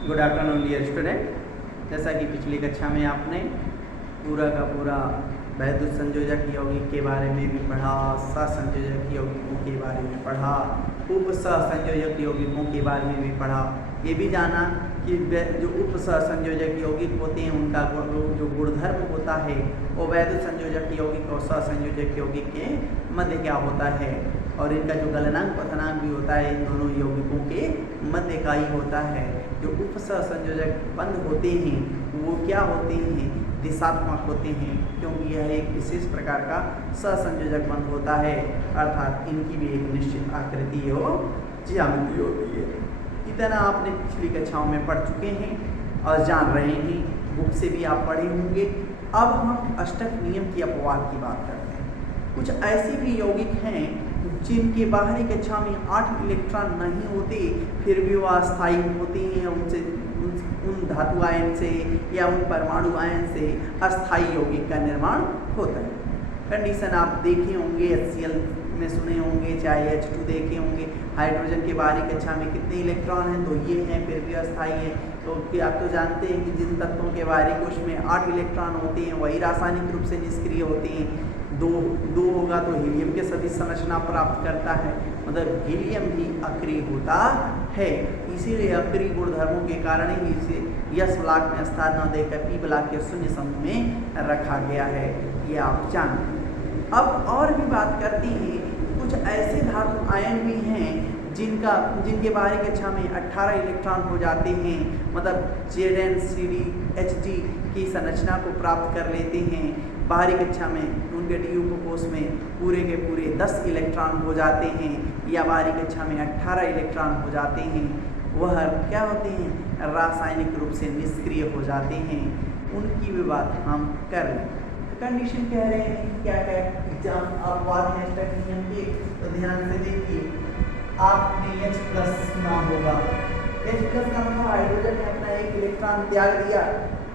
Good afternoon dear student. जैसा कि पिछली कक्षा में आपने पूरा का पूरा वैद्युत संयोजक यौगिक के बारे में भी पढ़ा, सहसंयोजक यौगिकों के बारे में पढ़ा, उप सहसंयोजक यौगिकों के बारे में भी पढ़ा। ये भी जाना कि जो उप सहसंयोजक यौगिक होते हैं उनका जो गुणधर्म होता है वो वैद्युत संयोजक यौगिक और सहसंयोजक यौगिक के मध्य क्या होता है, और इनका जो गलनांक पथनांक भी होता है इन दोनों यौगिकों के मध्य का ही होता है। जो उप सहसंयोजक बंध होते हैं वो क्या होते हैं, दिशात्मक होते हैं, क्योंकि यह एक विशेष प्रकार का सहसंयोजक बंध होता है, अर्थात इनकी भी एक निश्चित आकृति और ज्यामिति होती है। इतना आपने पिछली कक्षाओं में पढ़ चुके हैं और जान रहे हैं, बुक से भी आप पढ़े होंगे। अब हम अष्टक नियम की अपवाद की बात करते हैं। कुछ ऐसे भी यौगिक हैं जिनके बाहरी कक्षा में 8 इलेक्ट्रॉन नहीं होते, फिर भी वह अस्थायी होते हैं। उनसे उन धातु आयन से या उन परमाणु आयन से अस्थायी यौगिक का निर्माण होता है। कंडीशन आप देखे होंगे, HCl में सुने होंगे, चाहे H2 देखे होंगे। हाइड्रोजन के बाहरी कक्षा में कितने इलेक्ट्रॉन हैं, तो ये हैं, फिर भी अस्थायी है। तो आप तो जानते हैं कि जिन तत्वों के बाहरी कोश में 8 इलेक्ट्रॉन होते हैं वही रासायनिक रूप से निष्क्रिय होते हैं। दो होगा तो हीलियम के सदिश संरचना प्राप्त करता है, मतलब हीलियम भी अक्रिय होता है। इसीलिए अक्रिय गुणधर्मों के कारण ही इसे यस ब्लॉक में स्थान न देकर पी ब्लॉक के शून्य समूह में रखा गया है, ये आप जानते हैं। अब और भी बात करते हैं, कुछ ऐसे धातु आयन भी हैं जिनके बाहरी कक्षा में 18 इलेक्ट्रॉन हो जाते हैं, मतलब ZnCdHg की संरचना को प्राप्त कर लेते हैं। बाहरी कक्षा में उनके डी उपकोष में पूरे के पूरे 10 इलेक्ट्रॉन हो जाते हैं, या बाहरी कक्षा में 18 इलेक्ट्रॉन हो जाते हैं। वह क्या होते हैं, रासायनिक रूप से निष्क्रिय हो जाते हैं। उनकी भी बात हम कर लें। कंडीशन कह रहे हैं क्या क्या एग्जाम अपवाद हैं अष्टक नियम के, तो ध्यान से देखिए। आपने H+ सुना होगा। H+ का मतलब हाइड्रोजन ने अपना 1 इलेक्ट्रॉन त्याग दिया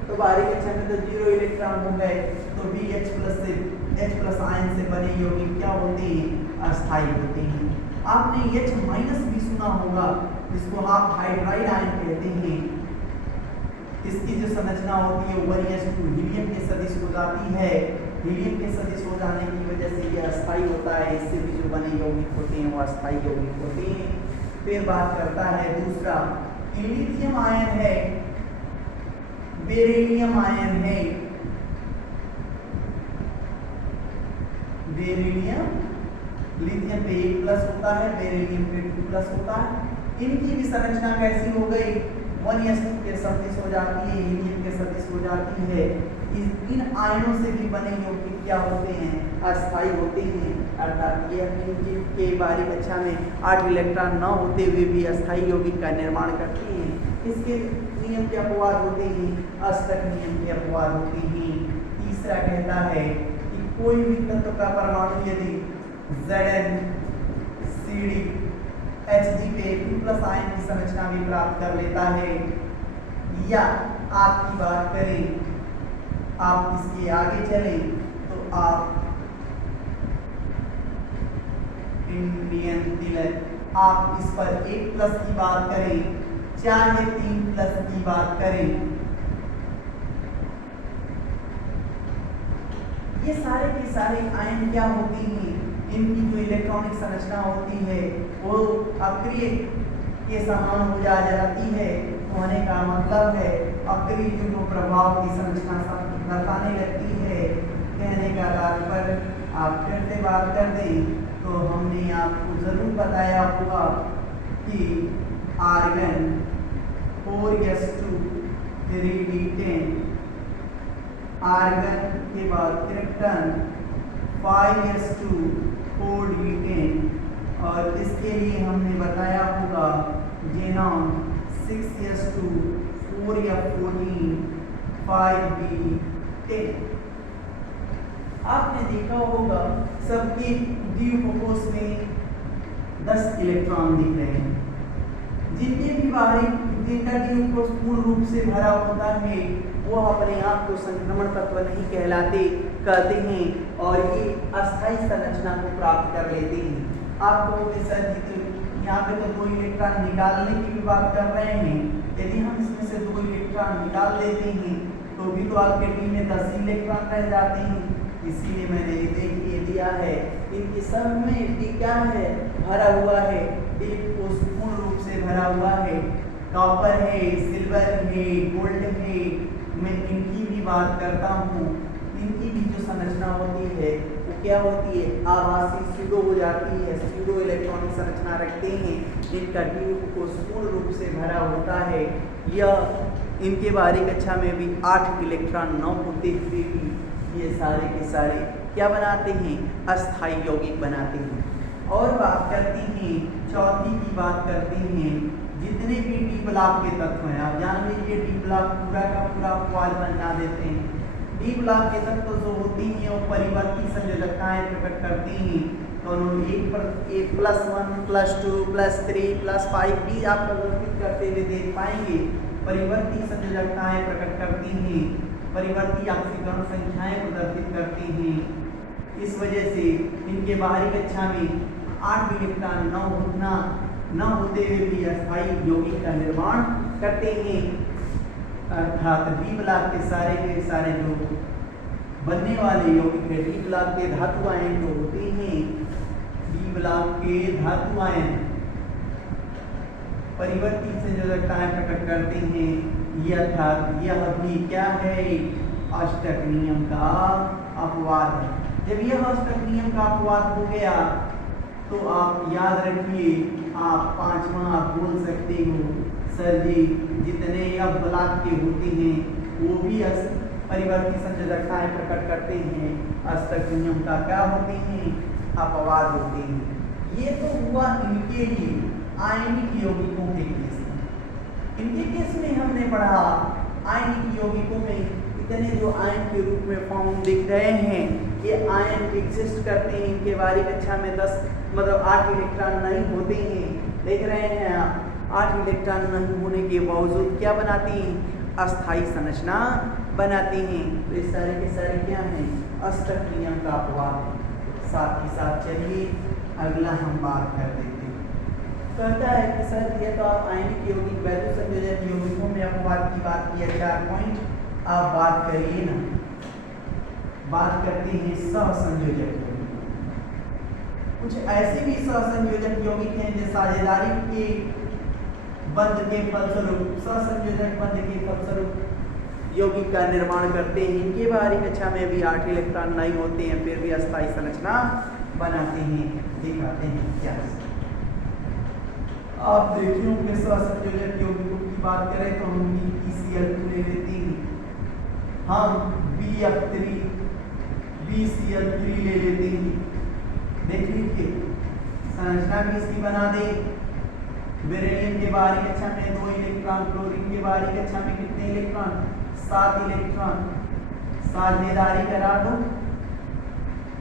तो बाहरी कक्षा में तो 0 इलेक्ट्रॉन हो गए, तो भी H+ आयन से बने यौगिक क्या होते हैं, अस्थायी होते हैं। आपने H- भी सुना होगा, जिसको आप हाइड्राइड आयन कहते हैं। इसकी जो संरचना होती है 1s2 हीलियम के सदिश हो जाती है। हीलियम के सदिश हो जाने की वजह से ये अस्थायी होता है। इससे भी जो बने यौगिक होते हैं वो अस्थायी यौगिक होते हैं। फिर बात करता है दूसरा, लिथियम आयन है, बेरिलियम आयन है। बेरिलियम, लिथियम पे 1+ होता है, बेरिलियम पे 2+ होता है। इनकी भी संरचना कैसी हो गई, 1s2 के सदिश हो जाती है, हीलियम के सदिश हो जाती है। इन आयनों से भी बने यौगिक क्या होते हैं, अस्थायी होते हैं, अर्थात ये के बाहरी कक्षा में 8 इलेक्ट्रॉन न होते हुए भी अस्थायी यौगिक का निर्माण करते हैं। इसके नियम के अपवाद होते हैं, अष्टक नियम के अपवाद होते हैं। तीसरा कहता है कि कोई भी तत्व का परमाणु यदि ZnCdHg पे 2+ आयन की संरचना भी प्राप्त कर लेता है, या आपकी बात करें आप इसके आगे चलें तो आप इंडियन तिलक, आप इस पर 1+ की बात करें चाहे 3+ की बात करें, ये सारे के सारे आयन क्या होते हैं, इनकी जो इलेक्ट्रॉनिक संरचना होती है वो अक्रिय के समान हो जाती है। होने का मतलब है अक्रिय युग्म प्रभाव की संरचना दर्शाने लगती है। कहने का तात्पर्य आप फिर से बात कर दें तो हमने आपको जरूर बताया होगा कि आर्गन 4s2 3d10, आर्गन के बाद क्रिप्टन 5s2 4d10, और इसके लिए हमने बताया होगा जेनॉन 6s2 4f14 5d10। आपने देखा होगा सबके डी उपकोष में 10 इलेक्ट्रॉन दिख रहे हैं। जिनका डी उपकोष पूर्ण रूप से भरा होता है वो अपने आप को संक्रमण तत्व नहीं कहते हैं, और ये अस्थायी संरचना को प्राप्त कर लेते हैं। आपको सर यहाँ पे तो 2 इलेक्ट्रॉन निकालने की भी बात कर रहे हैं। यदि हम इसमें से 2 इलेक्ट्रॉन निकाल लेते हैं तो भी तो आपके डी में 10 इलेक्ट्रॉन रह जाते हैं। इसीलिए मैंने ये देखिए दिया है, इनकी सब में डी क्या है, भरा हुआ है। डी पूर्ण रूप से भरा हुआ है। कॉपर है, सिल्वर है, गोल्ड है। मैं इनकी भी बात करता हूँ। इनकी भी जो संरचना होती है वो क्या होती है, आभासी स्यूडो हो जाती है। स्यूडो इलेक्ट्रॉनिक संरचना रखते हैं। इनका डी को पूर्ण रूप से भरा होता है। यह इनके बाहरी कक्षा में भी 8 इलेक्ट्रॉन न होते हुए भी ये सारे के सारे क्या बनाते हैं, अस्थायी यौगिक बनाते हैं। और बात करते हैं, चौथी की बात करते हैं, जितने भी डी ब्लॉक के तत्व हैं, आप जान लीजिए डी ब्लॉक पूरा का पूरा अपवाद बना देते हैं। डी ब्लॉक के तत्व जो होती हैं वो परिवर्ती संयोजकताएं प्रकट करती हैं। तो एक +1 +2 +3 +5 भी आप प्रदर्शित करते हुए देख पाएंगे। परिवर्ती संयोजकताएं प्रकट करती हैं, परिवर्ती ऑक्सीकरण संख्याएं प्रदर्शित करती हैं। इस वजह से इनके बाहरी कक्षा में 8 इलेक्ट्रॉन न होते हुए भी अस्थायी यौगिक का निर्माण करते हैं। अर्थात डी ब्लॉक के सारे जो बनने वाले यौगिक है, डी ब्लॉक के धातु आयन जो होते हैं, डी ब्लॉक के धातु आयन परिवर्ती संयोजकताएं प्रकट करते हैं। अर्थात यह भी क्या है, अष्टक नियम का अपवाद है। जब यह अष्टक नियम का अपवाद हो गया तो आप याद रखिए, आप 5वां आप बोल सकते हो, सर जी जितने अब ब्लॉक के होते हैं वो भी परिवर्ती संयोजकताएं प्रकट करते हैं, अष्टक नियम का क्या होते हैं, अपवाद होते हैं। ये तो हुआ इनके लिए आयनिक यौगिकों के केस में। इनके केस में हमने पढ़ा आयनिक यौगिकों में इतने जो आयन के रूप में फॉर्म दिख रहे हैं, ये आयन एग्जिस्ट करते हैं। इनके बाहरी कक्षा में 8 इलेक्ट्रॉन नहीं होते हैं। देख रहे हैं आप, 8 इलेक्ट्रॉन नहीं होने के बावजूद क्या बनाती हैं, अस्थायी संरचना बनाती हैं। तो ये सारे के सारे क्या हैं, अष्टक नियम का अपवाद। साथ ही साथ चलिए अगला हम बात कर देते हैं। कहता है कि सर ये तो आप आयनिक यौगिक वैद्युत संयोजक यौगिकों में अपवाद की बात की है, 4 पॉइंट आप बात करिए ना। बात करते हैं सहसंयोजक यौगिक। कुछ ऐसे भी सहसंयोजक यौगिक हैं जो साझेदारी के बंध के फलस्वरूप, सहसंयोजक बंध के फलस्वरूप यौगिक का निर्माण करते हैं। इनके बाहरी कक्षा में भी 8 इलेक्ट्रॉन नहीं होते हैं, फिर भी अस्थायी संरचना बनाते हैं। दिखाते हैं क्या। आप देखिए होंगे सहसंयोजक यौगिकों की बात करें तो हम BeCl2 ले लेते हैं, हम BF3 BCl3 ले लेते हैं। देख लीजिए संरचना भी इसकी बना दे। बेरिलियम के बाहरी कक्षा में 2 इलेक्ट्रॉन, क्लोरीन के बाहरी कक्षा में कितने इलेक्ट्रॉन, 7 इलेक्ट्रॉन। साझेदारी करा दो।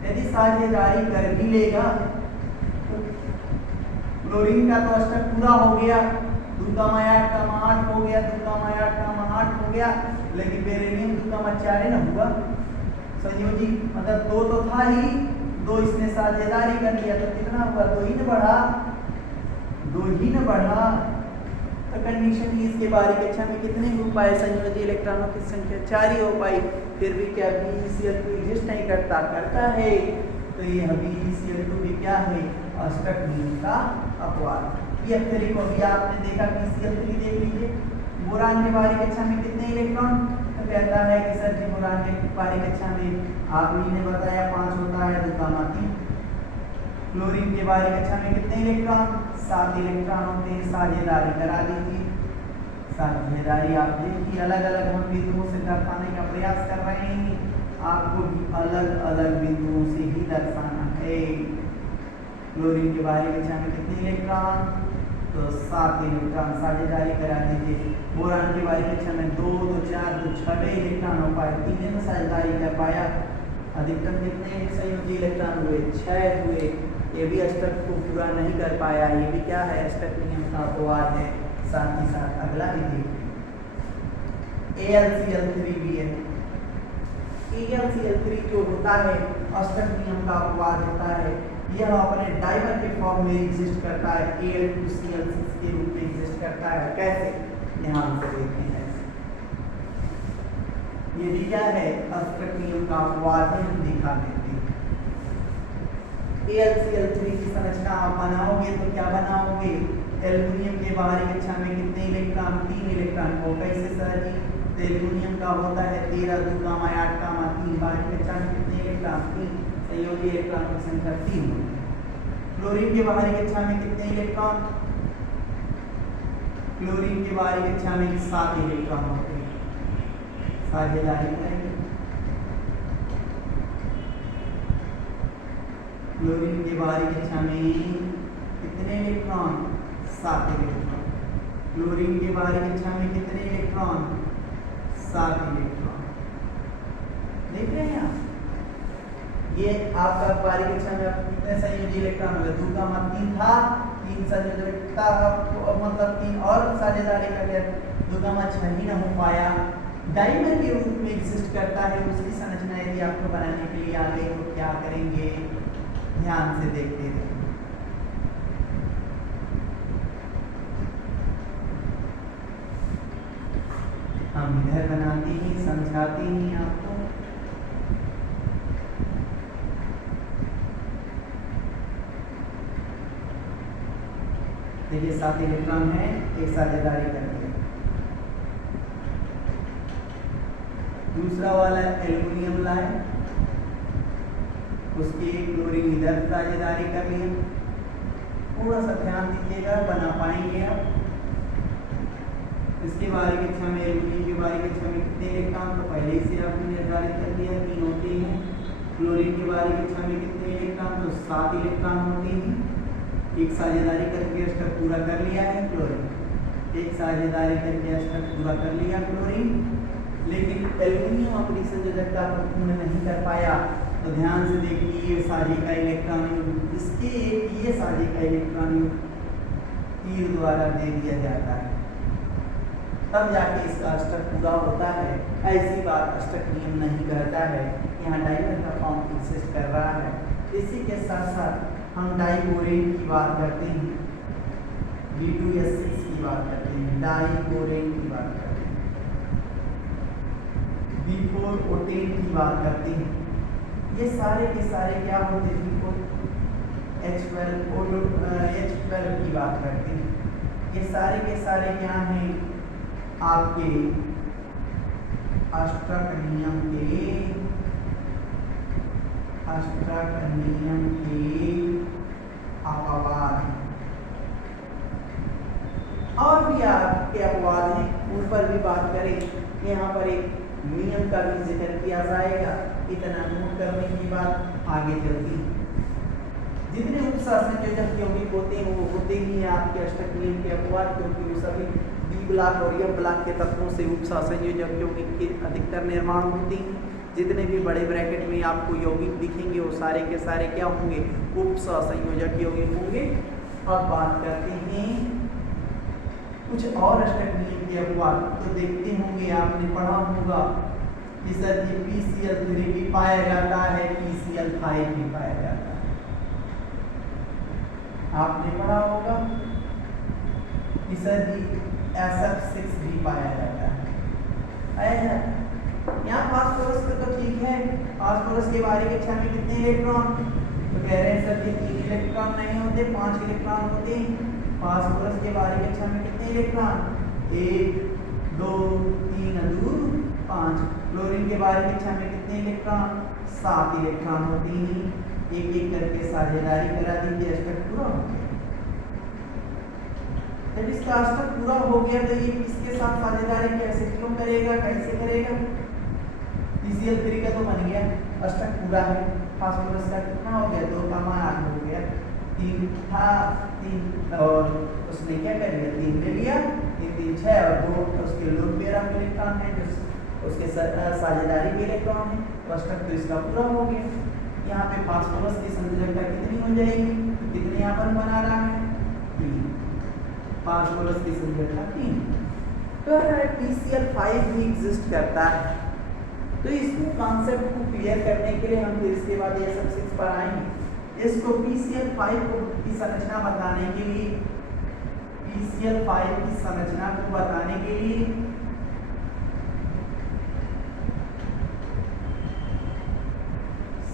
यदि साझेदारी कर भी लेगा तो क्लोरीन का तो अष्टक पूरा हो गया, 2 का 8 हो गया, 2 का 8 हो गया, लेकिन बेरिलियम 2 का 4 न हुआ संयोजी, मतलब 2 तो था ही, 2 इसने साझेदारी कर लिया तो कितना हुआ, 2 ही न बढ़ा, 2 ही न बढ़ा। तो कंडीशन ही इसके बाहरी कक्षा में कितने हो पाए संयोजी इलेक्ट्रॉनों की संख्या 4 ही हो पाई। फिर भी क्या BeCl2 एग्जिस्ट नहीं करता है। तो ये BeCl2 भी क्या है, अष्टक नियम का अपवाद। BF3 को भी आपने देखा, BCl3 देख लीजिए। बोरान के बाहरी कक्षा में कितने इलेक्ट्रॉन, तो कहता है कि सर जी बोरान के बाहरी कक्षा में आपने बताया 5 होता है, 2 का 3। क्लोरीन के बाहरी कक्षा में कितने इलेक्ट्रॉन, 7 इलेक्ट्रॉन होते हैं। साझेदारी करा दीजिए। साझेदारी आप देखिए, अलग अलग हम बिंदुओं से दर्शाने का प्रयास कर रहे हैं, आपको भी अलग अलग बिंदुओं से ही दर्शाना है। क्लोरीन के बाहरी कक्षा में कितने इलेक्ट्रॉन, तो 7 इलेक्ट्रॉन। साझेदारी करा दीजिए। बोरान के बाहरी कक्षा में 2 तो 4 तो 6 इलेक्ट्रॉन हो पाए, 3 में साझेदारी कर पाया। अधिकतम कितने संयोजी इलेक्ट्रॉन हुए, 6 हुए। ये भी अष्टक को पूरा नहीं कर पाया, ये भी क्या है, अष्टक नियम का अपवाद है। साथ ही साथ अगला भी देखिए, AlCl3 भी है। AlCl3 जो होता है अष्टक नियम का अपवाद होता है। यह अपने डाइमर के फॉर्म में एग्जिस्ट करता है, Al2Cl6 के रूप में एग्जिस्ट करता है। कैसे? ध्यान से देखते हैं। ये भी क्या है? अस्टक नियम का अपवाद है, हम दिखा देते हैं। AlCl3 की संरचना आप बनाओगे तो क्या बनाओगे? एल्युमिनियम के बाहरी कक्षा में कितने इलेक्ट्रॉन? 3 इलेक्ट्रॉन। वो कैसे सर जी? एल्युमिनियम का होता है 13 2 गामा 8 गामा 3, बाहरी कक्षा में कितने इलेक्ट्रॉन? 3, संयोजी इलेक्ट्रॉन की संख्या 3 होती है। क्लोरीन के बाहरी कक्षा में कितने इलेक्ट्रॉन? क्लोरीन के बाहरी कक्षा में 7 इलेक्ट्रॉन होते हैं। साझेदारी करेंगे। क्लोरीन के बाहरी कक्षा में कितने इलेक्ट्रॉन? 7 इलेक्ट्रॉन। क्लोरीन के बाहरी कक्षा में कितने इलेक्ट्रॉन? 7 इलेक्ट्रॉन। देख रहे हैं आप? ये आपका बाहरी कक्षा में कितने संयोजी इलेक्ट्रॉन हुए? 2 गामा 3 था, 3 संयोजक था, मतलब 3 और साझेदारी कर लिया, 2 गामा 6 ही ना हो पाया। डाइमर के रूप में एग्जिस्ट करता है। उसकी संरचना यदि आपको बनाने के लिए आ गई तो क्या करेंगे? ध्यान से देखते रहिए। हम इधर बनाते ही समझाते ही आपको। देखिए 7 इलेक्ट्रॉन है, एक साझेदारी कर दिया। दूसरा वाला एल्युमिनियम लाए, उसकी क्लोरीन इधर साझेदारी कर लिया। थोड़ा सा ध्यान दीजिएगा, बना पाएंगे आप। इसके बाहरी कक्षा में एल्युमिनियम के बाहरी कक्षा में कितने इलेक्ट्रॉन? तो पहले ही से आपने निर्धारित कर दिया, 3 होते हैं। क्लोरीन के बाहरी कक्षा में कितने इलेक्ट्रॉन? तो 7 इलेक्ट्रॉन होते हैं। एक साझेदारी करके अष्टक पूरा कर लिया है क्लोरीन, एक साझेदारी करके अष्टक पूरा कर लिया क्लोरीन। लेकिन एल्युमिनियम अपनी संयोजकता को पूर्ण नहीं कर पाया। तो ध्यान से देखिए, ये साझे का इलेक्ट्रॉन युग्म, इसके ये साझे का इलेक्ट्रॉन युग्म तीर द्वारा दे दिया जाता है, तब जाके इसका अष्टक पूरा होता है। ऐसी बात अष्टक नियम नहीं कहता है। यहाँ डाइमर का फॉर्म एग्जिस्ट कर रहा है। इसी के साथ साथ हम डाइबोरेन की बात करते हैं, D2S6 की बात करते हैं, डाइबोरेन की बात करते हैं, D4-ओटेन की बात करते हैं। ये सारे के सारे क्या होते हैं? H12 की बात करते हैं। ये सारे के सारे क्या हैं? आपके अष्टक नियम के अपवाद। और भी आपके अपवाद हैं, उन पर भी बात करें। यहाँ पर एक नियम का भी जिक्र किया जाएगा। इतना नोट करने की बात आगे चलती है। जितने उपसंयोजक यौगिक होते हैं वो होते ही हैं आपके अष्टक नियम के अपवाद, क्योंकि वो सभी डी ब्लॉक और एफ ब्लॉक के तत्वों से उपसंयोजक यौगिक के अधिकतर निर्माण होते हैं। जितने भी बड़े ब्रैकेट में आपको यौगिक दिखेंगे वो सारे के सारे क्या होंगे? उपसंयोजक यौगिक होंगे। अब बात करते हैं कुछ और अष्टक नियम के अपवाद। तो देखते होंगे, आपने पढ़ा होगा कि सर जी PCl3 भी पाया जाता है, PCl5 भी पाया जाता है। आपने पढ़ा होगा कि सर जी SF6 भी पाया जाता है। ऐसा यहाँ फास्फोरस का तो ठीक है, फास्फोरस के बाहरी कक्षा में कितने इलेक्ट्रॉन? तो कह रहे हैं सर जी 3 इलेक्ट्रॉन नहीं होते, 5 इलेक्ट्रॉन होते हैं। फास्फोरस के बाहरी कक्षा में कितने इलेक्ट्रॉन? 1 2 3 2 5। क्लोरीन के बाहरी कक्षा में कितने इलेक्ट्रॉन? 7 इलेक्ट्रॉन होते हैं। एक एक करके साझेदारी करा दीजिए, अष्टक पूरा हो गया। जब इसका अष्टक पूरा हो गया तो ये किसके साथ साझेदारी कैसे क्यों करेगा, कैसे करेगा? PCl3 का तो बन गया, अष्टक पूरा है। फास्फोरस का कितना हो गया? 2 का मान 8 हो गया। 3 था, 3 और उसने क्या कर लिया? 3 ले लिया, 3 3 6 और 2 उसके लोन पेयर ऑफ इलेक्ट्रॉन है, जो उसके साझेदारी के इलेक्ट्रॉन है। तो अष्टक तो इसका पूरा हो गया। यहाँ पे फास्फोरस की संयोजकता कितनी हो जाएगी? तो कितने यहाँ पर बना रहा है? 3। फास्फोरस की संयोजकता 3। तो PCl5 भी एग्जिस्ट करता है। तो इसको कॉन्सेप्ट को क्लियर करने के लिए हम फिर इसके बाद ये सब 6 पर आएंगे। इसको PCl5 की संरचना बताने के लिए, PCl5 की संरचना को बताने के लिए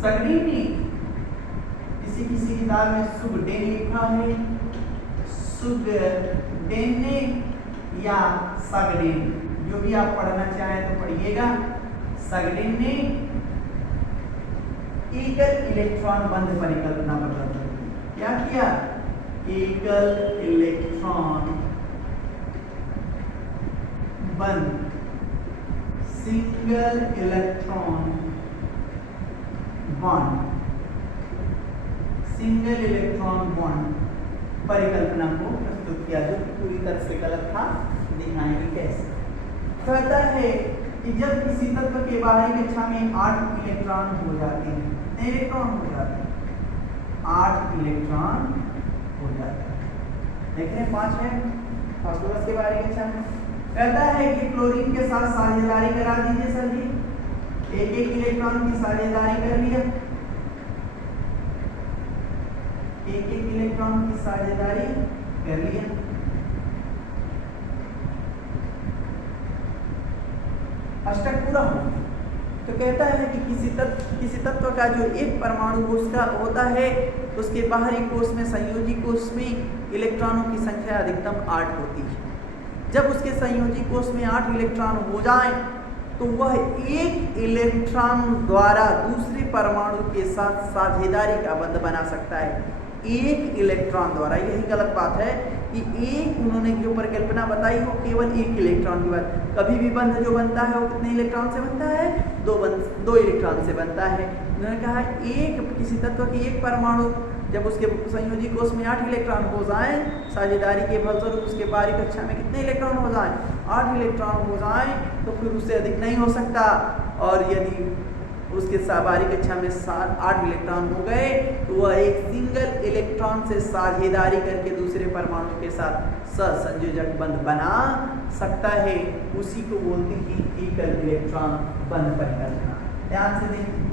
सगडीन ने किसी किताब में सुगडेन लिखा है, सुगडेन ने या सगडेन, जो भी आप पढ़ना चाहें तो पढ़िएगा। सगडेन ने एकल इलेक्ट्रॉन बंध परिकल्पना बदल क्या किया? एकल इलेक्ट्रॉन बंध, single electron bond, single electron bond परिकल्पना को प्रस्तुत किया, जो पूरी तरह से गलत था। दिखाएंगे कैसे। कहता है कि जब किसी तत्व के बाहरी कक्षा में 8 इलेक्ट्रॉन हो जाते हैं, कितने इलेक्ट्रॉन हो जाते हैं? 8 इलेक्ट्रॉन हो जाते हैं। देख रहे हैं 5 है फास्फोरस के बाहरी कक्षा में। कहता है कि क्लोरीन के साथ साझेदारी करा दीजिए सर जी, एक इलेक्ट्रॉन की साझेदारी कर लिया, एक इलेक्ट्रॉन की साझेदारी कर लिया। अष्टक पूरा हो तो कहता है कि किसी तत्व का जो एक परमाणु उसका होता है, उसके बाहरी कोष में, संयोजी कोष में इलेक्ट्रॉनों की संख्या अधिकतम 8 होती है। जब उसके संयोजी कोष में 8 इलेक्ट्रॉन हो जाएं, तो वह एक इलेक्ट्रॉन द्वारा दूसरे परमाणु के साथ साझेदारी का बंध बना सकता है। एक इलेक्ट्रॉन द्वारा, यही गलत बात है कि एक उन्होंने जो परिकल्पना बताई हो केवल एक इलेक्ट्रॉन की बात। कभी भी बंध जो बनता है वो कितने इलेक्ट्रॉन से बनता है? 2 इलेक्ट्रॉन से बनता है। उन्होंने कहा एक किसी तत्व की एक परमाणु जब उसके संयोजी कोष में 8 इलेक्ट्रॉन हो जाएं, साझेदारी के फलस्वरूप उसके बाहरी कक्षा में कितने इलेक्ट्रॉन हो जाएं? 8 इलेक्ट्रॉन हो जाएं, तो फिर उससे अधिक नहीं हो सकता। और यदि उसके बाहरी कक्षा में 8 इलेक्ट्रॉन हो गए, तो वह एक सिंगल इलेक्ट्रॉन से साझेदारी करके दूसरे परमाणु के साथ सहसंयोजक बंध बना सकता है। उसी को बोलते हैं एकल इलेक्ट्रॉन बंध परिकल्पना। ध्यान से देखिए,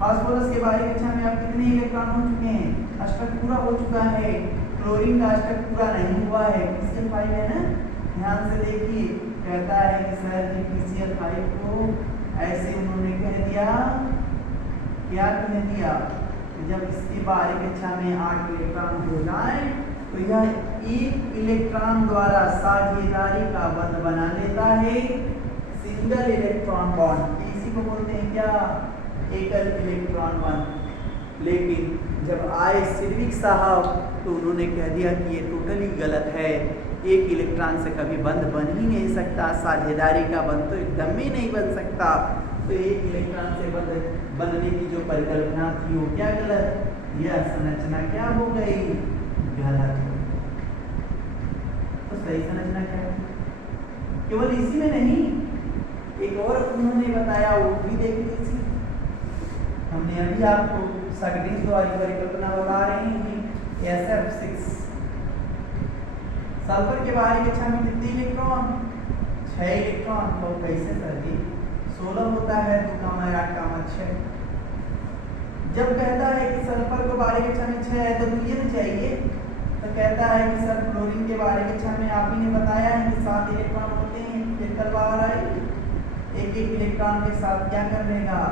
फास्फोरस के बाहरी कक्षा में अब कितने इलेक्ट्रॉन हो चुके हैं? अष्टक पूरा हो चुका है। क्लोरीन का अष्टक पूरा नहीं हुआ है, PCl5 है ना। ध्यान से देखिए, कहता है कि सर जी PCl5 को ऐसे उन्होंने कह दिया, क्या कह दिया? जब इसके बाहरी कक्षा में 8 इलेक्ट्रॉन हो जाए, तो यह एक इलेक्ट्रॉन द्वारा साझेदारी का बंध बना लेता है, सिंगल इलेक्ट्रॉन बॉन्ड। इसी को बोलते हैं क्या? एकल इलेक्ट्रॉन बॉन्ड। लेकिन जब आए सिल्विक साहब, तो उन्होंने कह दिया कि ये टोटली गलत है, एक इलेक्ट्रॉन से कभी बंध बन ही नहीं सकता, साझेदारी का बंध तो एकदम ही नहीं बन सकता। तो एक इलेक्ट्रॉन से बंध बनने की जो परिकल्पना थी वो क्या गलत? यह संरचना क्या हो गई? गलत हो गई। तो सही संरचना क्या है? केवल इसी में नहीं, एक और उन्होंने बताया, वो भी देख लीजिए। हमने अभी आपको सगडीन द्वारा परिकल्पना बता रहे हैं। SF6 सल्फर के बाहरी कक्षा में कितने इलेक्ट्रॉन? 6 इलेक्ट्रॉन। तो कैसे सर जी? 16 होता है, 2 8 6। जब कहता है कि सल्फर को बाहरी कक्षा में 6 है, तो मुझे ना चाहिए, तो कहता है कि सर क्लोरीन के बाहरी कक्षा में आप ही ने बताया है कि 7 इलेक्ट्रॉन होते हैं, निकल बाहर आए, एक इलेक्ट्रॉन के साथ क्या कर लेगा?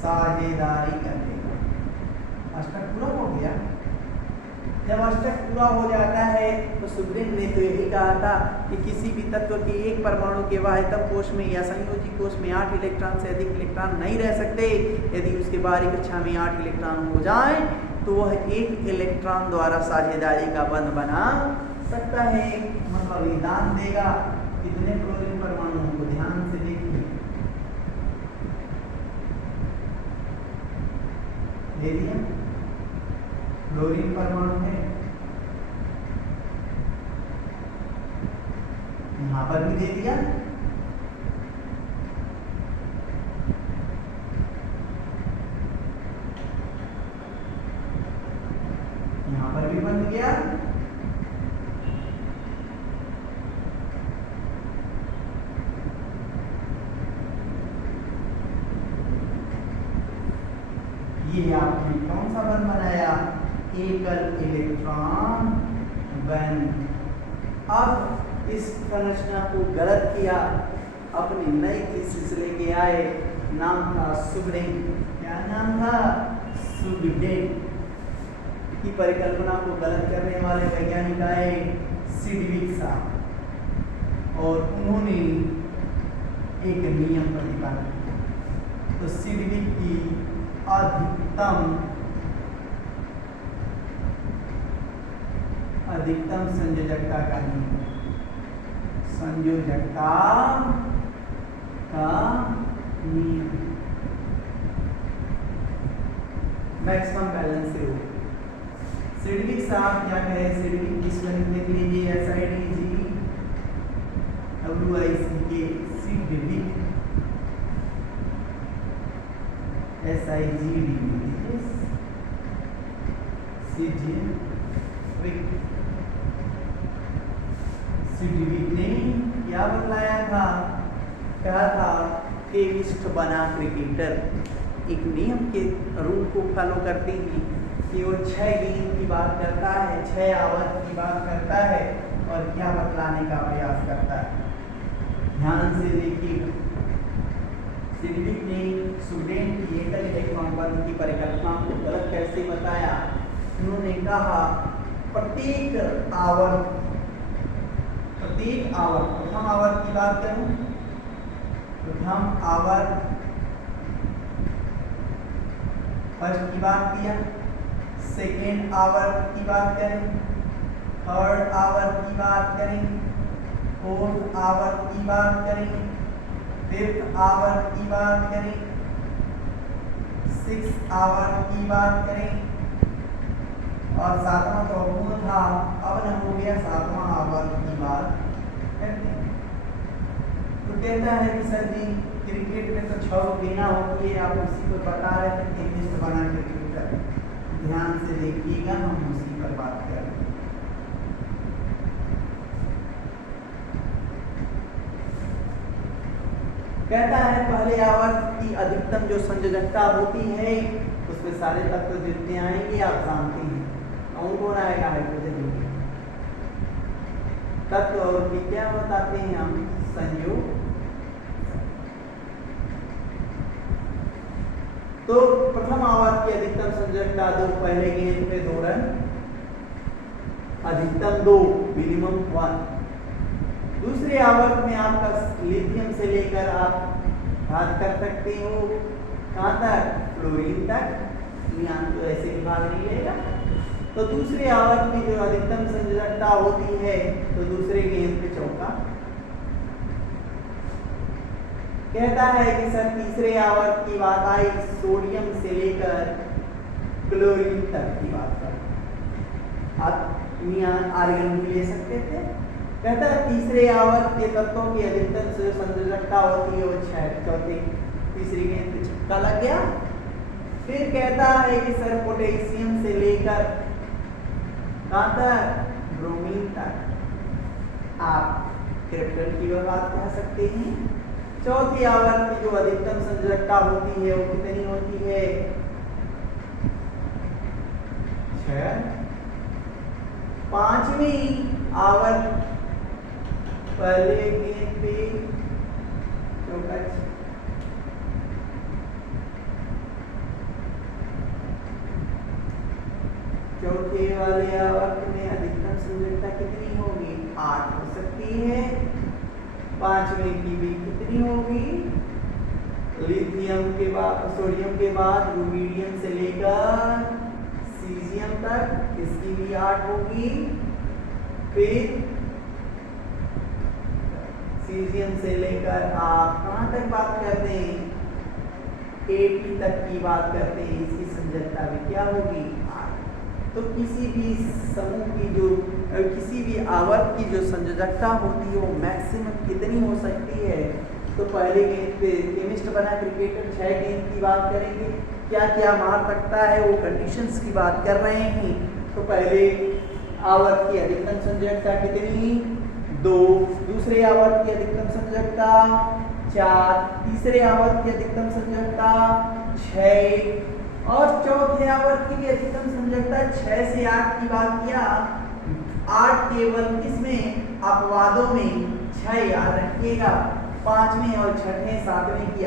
साझेदारी कर लेगा। अष्टक पूरा हो गया। जब अष्टक पूरा हो जाता है, तो सुब्रेन ने तो यही कहा था कि किसी भी तत्व के एक परमाणु के बाह्यतम कोष में या संयोजी कोष में 8 इलेक्ट्रॉन से अधिक इलेक्ट्रॉन नहीं रह सकते। यदि उसके बाहरी कक्षा में 8 इलेक्ट्रॉन हो जाए, तो वह एक इलेक्ट्रॉन द्वारा साझेदारी का बंध बना सकता है। मतलब ये दान देगा कितने क्लोरीन परमाणुओं को? ध्यान से देखिए, दे दिया क्लोरीन परमाणु है, यहां पर भी दे दिया, यहां पर भी बन गया, ये आपने कौन सा बंधन बनाया, एकल इलेक्ट्रॉन बंध। अब इस संरचना को गलत किया, अपनी नई थीसिस लेके आए, नाम था सुगडेन। क्या नाम था? सुगडेन। की परिकल्पना को गलत करने वाले वैज्ञानिक आए सिडविक साहब, और उन्होंने एक नियम प्रतिपादित किया। तो सिडविक की अधिकतम संयोजकता का नियम, संयोजकता का नियम, मैक्सिमम बैलेंस रूल। सिडविक साहब क्या कहे? सिडविक की स्पेलिंग लिख लीजिए, SIDGWICK, सिडविक, सिडविक ने क्या बतलाया था? कहा था केमिस्ट बना क्रिकेटर एक नियम के रूल को फॉलो करते ही कि वो 6 गेंद की बात करता है, 6 आवर्त की बात करता है, और क्या बतलाने का प्रयास करता है। ध्यान से देखिए, सिडविक ने सुगडेन की एकल इलेक्ट्रॉन बंध की परिकल्पना को गलत कैसे बताया? उन्होंने कहा प्रत्येक आवर्त, प्रथम आवर्त की बात करूं, प्रथम आवर्त फर्स्ट की बात किया, सेकेंड आवर्त की बात करें, थर्ड आवर्त की बात करें, फोर्थ आवर्त की बात करें, फिफ्थ आवर्त की बात करें, सिक्स्थ आवर्त की बात करें, और 7वां तो अपूर्ण था, अब न हो गया 7वां आवर्त की बात करते हैं। तो कहता है कि सर जी क्रिकेट में तो 6 गेंदा होती है, आप उसी को बता रहे थे, केमिस्ट बना क्रिकेटर। ध्यान से देखिएगा, हम उसी पर बात कर रहे हैं। कहता है पहले आवर्त की अधिकतम जो संयोजकता होती है उसमें सारे तत्व जितने आएंगे आप जानते हैं। कौन आएगा? हाइड्रोजन तत्व, और भी क्या बताते हैं हम? संयोग। तो प्रथम आवर्त की अधिकतम संयोजकता 2, पहले गेंद पे 2 रन, अधिकतम 2, मिनिमम 1। दूसरे आवर्त में आपका लिथियम से लेकर आप भाग कर सकते हो कहाँ तक? फ्लोरीन तक। ध्यान तो ऐसे ही भाग नहीं लेगा। तो दूसरे आवर्त में जो अधिकतम संयोजकता होती है, तो दूसरे गेंद पे चौका। कहता है कि सर तीसरे आवर्त की बात आई, सोडियम से लेकर क्लोरीन तक की बात कर, आप आर्गन भी ले सकते थे। कहता है तीसरे आवर्त के तत्वों की अधिकतम संयोजकता होती है वो 6, चौथे तीसरी गेंद पे छक्का लग गया। फिर कहता है कि सर पोटेशियम से लेकर कहाँ तक? ब्रोमीन तक आप क्रिप्टन की बात कह सकते हैं। चौथी आवर्त की जो अधिकतम संयोजकता होती है वो कितनी होती है? 6। पांचवी आवर्त पहले गेंद पे चौका, चौथे वाले आवर्त में अधिकतम संयोजकता कितनी होगी? 8 हो सकती है। पांचवें की भी कितनी होगी? लिथियम के बाद, सोडियम के बाद रूबीडियम से लेकर सीजियम तक, इसकी भी 8 होगी। फिर सीजियम से लेकर आप कहाँ तक बात करते हैं? 80 तक की बात करते हैं, इसकी संयोजकता भी क्या होगी? 8। तो किसी भी समूह की जो, किसी भी आवर्त की जो संयोजकता होती है वो मैक्सिमम कितनी हो सकती है? तो पहले गेंद पे केमिस्ट बना क्रिकेटर 6 गेंद की बात करेंगे, क्या क्या मार सकता है वो कंडीशंस की बात कर रहे हैं। तो पहले आवर्त की अधिकतम संयोजकता कितनी? 2। दूसरे आवर्त की अधिकतम संयोजकता 4। तीसरे आवर्त की अधिकतम संयोजकता 6। और चौथे आवर्त की भी अधिकतम संयोजकता 6 से 8 की बात किया। 8 केवल किसमें, अपवादों में। 6 याद रखिएगा, 5वें और 6ठे 7वें की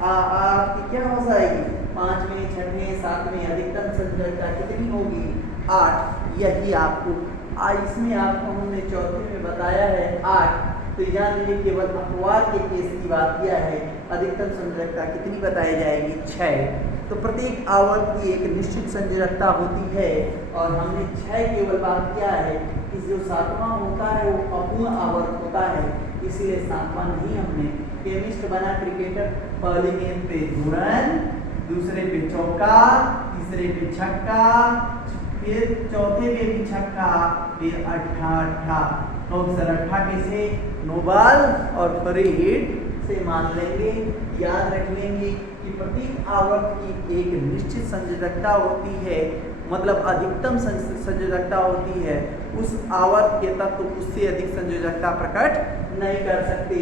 आपकी क्या हो जाएगी, 5वें 6ठे 7वें अधिकतम संयोजकता कितनी होगी, 8। यही आपको इसमें आपको हमने चौथे में बताया है 8। तो जान लीजिए केवल अपवाद के केस की बात किया है, अधिकतम संयोजकता कितनी बताई जाएगी, 6। तो प्रत्येक आवर्त की एक निश्चित संयोजकता होती है और हमने 6 केवल बात किया है कि जो 7वां होता है वो अपूर्ण आवर्त होता है, इसीलिए 7वां नहीं। हमने केमिस्ट बना क्रिकेटर, पहली गेंद पे 2 रन, दूसरे पे चौका, तीसरे पे छक्का, फिर चौथे पे भी छक्का, फिर 8 तो सर 8 कैसे, नो बॉल और फ्री हिट से मान लेंगे। याद रख लेंगे कि प्रत्येक आवर्त की एक निश्चित संयोजकता होती है, मतलब अधिकतम संयोजकता होती है। उस आवर्त के तत्व उससे अधिक संयोजकता प्रकट नहीं कर सकते।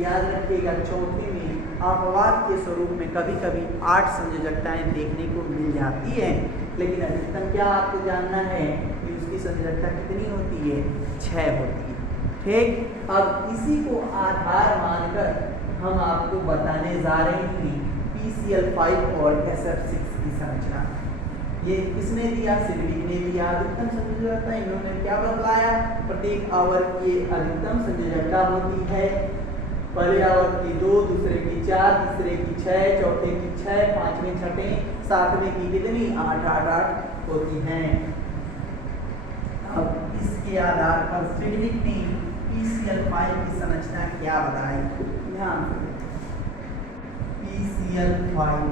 याद रखिएगा चौथे में अपवाद के स्वरूप में कभी कभी 8 संयोजकताएं देखने को मिल जाती हैं, लेकिन अधिकतम क्या आपको जानना है कि उसकी संयोजकता कितनी होती है, 6 होती है। ठीक, अब इसी को आधार मानकर हम आपको बताने जा रहे हैं PCl5 और SF6 की संरचना। ये किसने दिया, सिडविक ने दिया अधिकतम संयोजकता। इन्होंने क्या बतलाया, प्रत्येक आवर्त की अधिकतम संयोजकता होती है, पहले आवर्त की 2, दूसरे की 4, तीसरे की 6, चौथे की 6, 5वें 6ठे 7वें की कितनी, 8 होती हैं। अब इसके आधार पर सिडविक ने PCl5 की संरचना क्या बताई, ध्यान PCl5।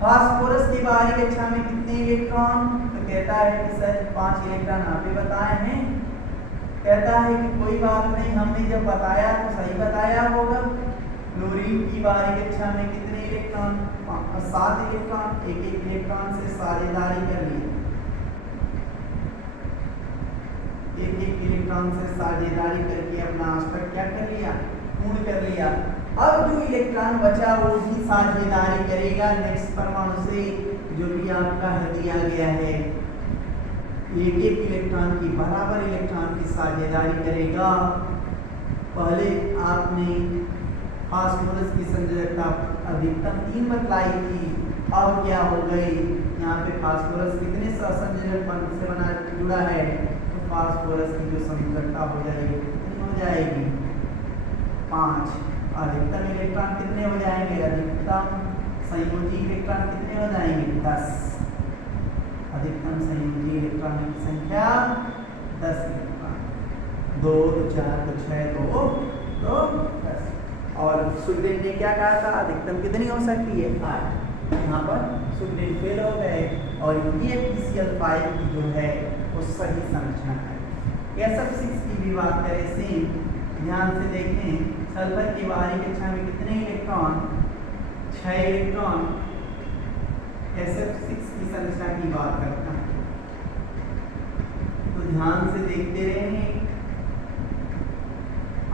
फास्फोरस की बाहरी कक्षा में कितने इलेक्ट्रॉन, तो कहता है कि सर 5 इलेक्ट्रॉन यहाँ पे बताए हैं। कहता है कि कोई बात नहीं, हमने जब बताया तो सही बताया होगा। क्लोरीन की बाहरी कक्षा में कितने इलेक्ट्रॉन, 7 इलेक्ट्रॉन, एक इलेक्ट्रॉन से साझेदारी कर ली, एक इलेक्ट्रॉन से साझेदारी करके अपना अष्टक क्या कर लिया, पूर्ण कर लिया। अब जो इलेक्ट्रॉन बचा वो भी साझेदारी करेगा नेक्स्ट परमाणु से, जो भी आपका दिया गया है। एक इलेक्ट्रॉन की बराबर इलेक्ट्रॉन की साझेदारी करेगा। पहले आपने फास्फोरस की संयोजकता अधिकतम 3 बतलाई थी, अब क्या हो गई, यहाँ पे फास्फोरस कितने संयोजक बंध से बना जुड़ा है, तो फास्फोरस की जो संयोजकता हो जाएगी कितनी हो जाएगी, 5। अधिकतम इलेक्ट्रॉन कितने हो जाएंगे, अधिकतम संयोजी इलेक्ट्रॉन कितने हो जाएंगे, 10। अधिकतम संयोजी इलेक्ट्रॉन की संख्या 10 इलेक्ट्रॉन, 2 तो 4 तो 6 तो 10। और सुखदेव ने क्या कहा था, अधिकतम कितनी हो सकती है, 8। यहाँ पर सुखदेव फेल हो गए और ये PCl5 की जो है वो सही संरचना है। SF6 की भी बात करें सेम, ध्यान से देखें, सल्फर की बाहरी कक्षा में कितने इलेक्ट्रॉन, 6 इलेक्ट्रॉन। SF6 की संरचना की बात करता है तो ध्यान से देखते रहें,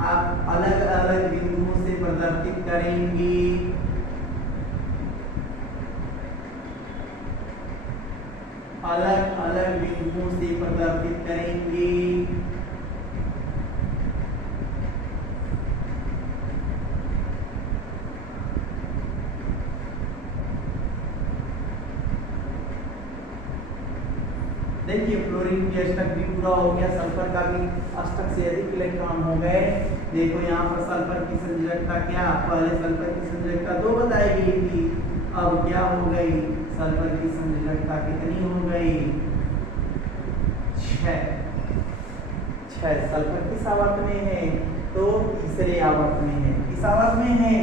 आप अलग अलग बिंदुओं से प्रदर्शित करेंगे। अलग अलग बिंदुओं से प्रदर्शित करेंगे। देखिए फ्लोरीन की अष्टक भी पूरा हो गया, सल्फर का भी अष्टक से अधिक इलेक्ट्रॉन हो गए। देखो यहाँ पर सल्फर की संयोजकता क्या, पहले सल्फर की संयोजकता 2 बताई गई थी, अब क्या हो गई, सल्फर की संयोजकता कितनी हो गई, 6। सल्फर किस आवर्त में है, तो तीसरे आवर्त में है। किस आवर्त में है,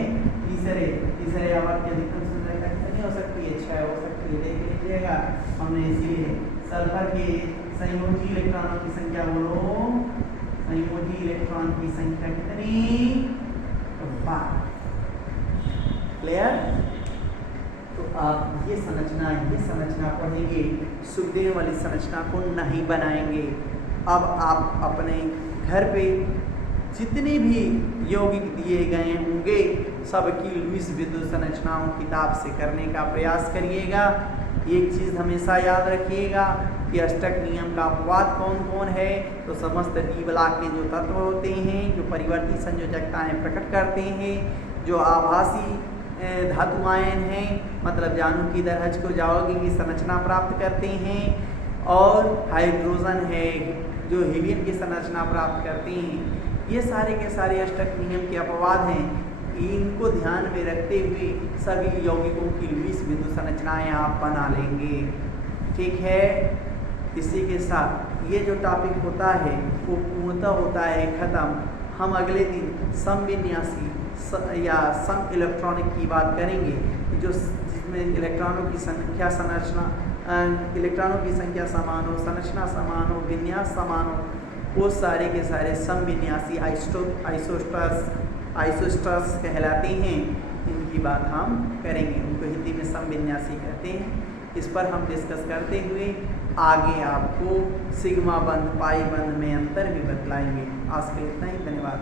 तीसरे आवर्त की अधिकतम संयोजकता कितनी हो सकती है, 6 हो सकती है। देख लीजिएगा, हमने इसीलिए सल्फर के संयोजी इलेक्ट्रॉनों की संख्या बोलो, संयोजी इलेक्ट्रॉन की संख्या कितनी, 12। क्लियर। तो आप ये संरचना पढ़ेंगे, सुखदेव वाली संरचना को नहीं बनाएंगे। अब आप अपने घर पे जितने भी यौगिक दिए गए होंगे सबकी लुईस विद्युत संरचनाओं किताब से करने का प्रयास करिएगा। एक चीज़ हमेशा याद रखिएगा कि अष्टक नियम का अपवाद कौन कौन है। तो समस्त डी ब्लॉक के जो तत्व होते हैं, जो परिवर्ती संयोजकताएं प्रकट करते हैं, जो आभासी धातु आयन हैं, मतलब जानू की दरहज को जाओगे की संरचना प्राप्त करते हैं, और हाइड्रोजन है जो हीलियम की संरचना प्राप्त करते हैं। ये सारे के सारे अष्टक नियम के अपवाद हैं। इनको ध्यान में रखते हुए सभी यौगिकों की लुईस विद्युत संरचनाएं आप बना लेंगे। ठीक है, इसी के साथ ये जो टॉपिक होता है वो पूर्णतः होता है खत्म। हम अगले दिन समविन्यासी या सम इलेक्ट्रॉनिक की बात करेंगे, जो जिसमें इलेक्ट्रॉनों की संख्या इलेक्ट्रॉनों की संख्या समान हो, संरचना समान हो, विन्यास समान हो, वो सारे के सारे समविन्यासी आइसोस्टर्स कहलाते हैं। इनकी बात हम करेंगे, उनको हिंदी में समविन्यासी कहते हैं। इस पर हम डिस्कस करते हुए आगे आपको सिग्मा बंध पाई बंध में अंतर भी बतलाएंगे। आज के लिए इतना ही, धन्यवाद।